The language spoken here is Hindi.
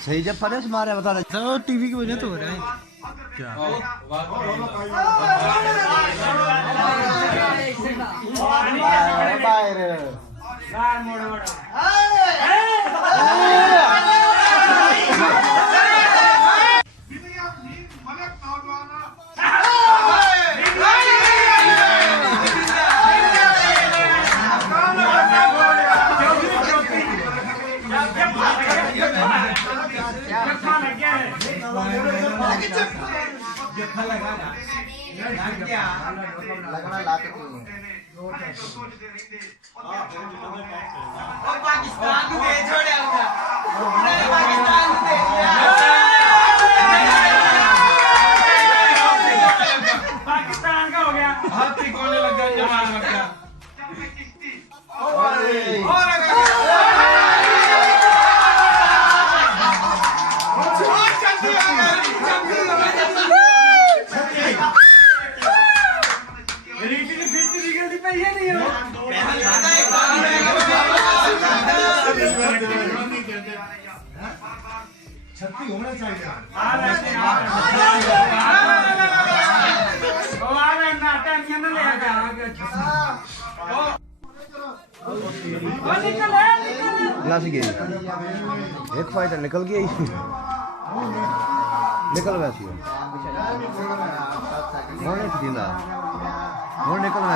सही जब फरेश मारे बता रहे तो टीवी की वजह तो हो रहा है क्या लगना लाके पाकिस्तान को दे छोड़े पाकिस्तान को दे पाकिस्तान का हो गया हाथी कोने लग गया जवान लग गया छत्ती होना चाहिए एक फायदा निकल गया निकल वैसी निकल